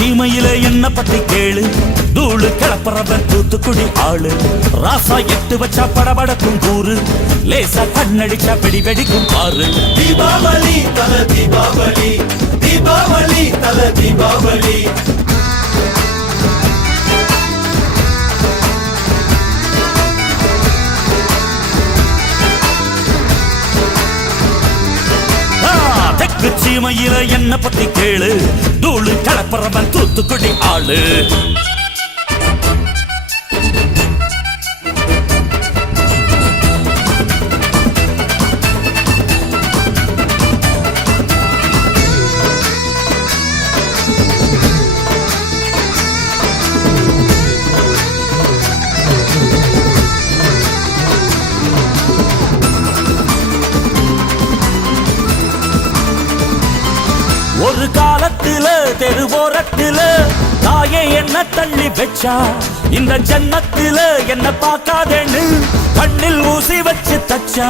சீமையில என்ன பத்தி கேளு, தூளு கிளப்புறவன் தூத்துக்குடி ஆளு. ராசா எட்டு வச்சா படபடக்கும் கூறு, லேசா கண்ணடிச்சா வெடி வெடிக்கும் பாரு. தீபாவளி தல தீபாவளி, தீபாவளி தல தீபாவளி. தெற்கு சீமையில என்ன பத்தி கேளு, தூளு கிளப்புறவன் தூத்துக்குடி ஆளு. ஒரு காலத்துல தெருவோரத்துல தாயே என்ன தள்ளி வச்சா, இந்த ஜன்னத்துல என்ன பார்க்காதேன்னு கண்ணில் ஊசி வச்சு தச்சா.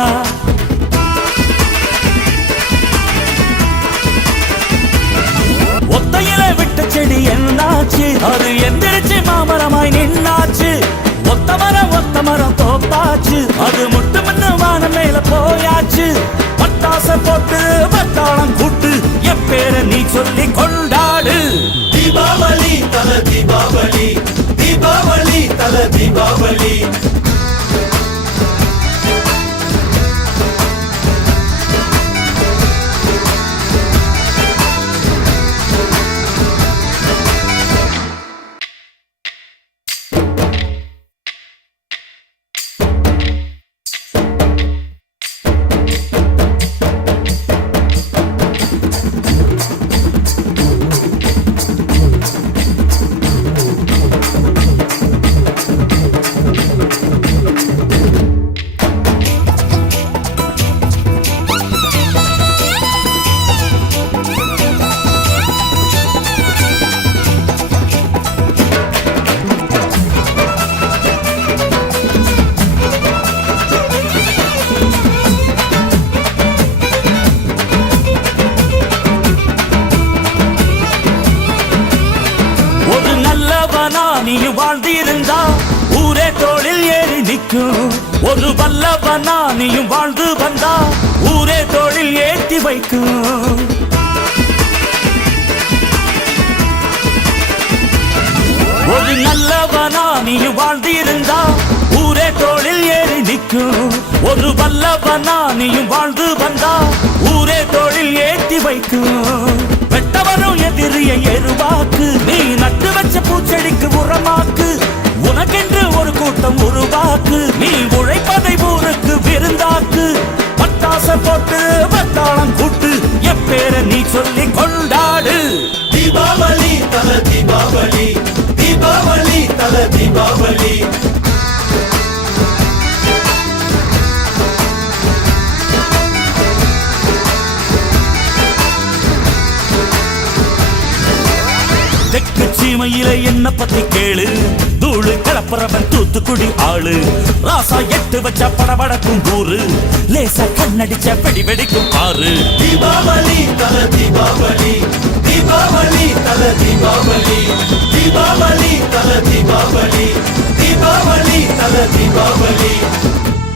ஒத்தையில விட்ட செடி என்னாச்சு, அது எந்திரிச்சு மாமரமாய் நின்னாச்சு. ஒத்த மரம் தோப்பாச்சு, அது முட்டு மண்ணு வானம் மேல போயாச்சு. பட்டாச போட்டு பட்டாளம் கூட்டு, என் பேர நீ சொல்லி கொண்டாடு. தீபாவளி தல தீபாவளி, தீபாவளி தல தீபாவளி. நீயும் வாழ்ந்திருந்தா ஊரே தோளில் ஏறி நிற்கும். ஒரு வல்லவனா நீயும் வாழ்ந்து வந்தா ஊரே தோளில் ஏற்றி வைக்கும். ஒரு நல்லவனா நீயும் வாழ்ந்திருந்தா ஊரே தோளில் ஏறி நிற்கும். ஒரு வல்லவனா நீயும் வாழ்ந்து வந்தா ஊரே தோளில் ஏற்றி வைக்கும். வெட்டவரும் எதிரியை எருவாக்கு, நீ நட்டு வச்ச பூச்செடிக்கு உரமாக்கு. உனக்கென்று ஒரு கூட்டம் உருவாக்கு, நீ உழைப்பதை ஊருக்கு விருந்தாக்கு. பட்டாச போட்டு பட்டாளம் கூட்டு, என் பேர நீ சொல்லி கொண்டாடு. தீபாவளி தல தீபாவளி, தீபாவளி தல தீபாவளி. தெற்கு சீமையில என்ன பத்தி கேளு, தூளு கிளப்புறவன் தூத்துக்குடி ஆளு. ராசா எட்டு வச்சா படபடக்கும் கூறு, லேசா கண்ணடிச்சா வெடி வெடிக்கும் பாரு. தீபாவளி தல தீபாவளி, தீபாவளி தல தீபாவளி. தீபாவளி தல தீபாவளி, தீபாவளி தல தீபாவளி.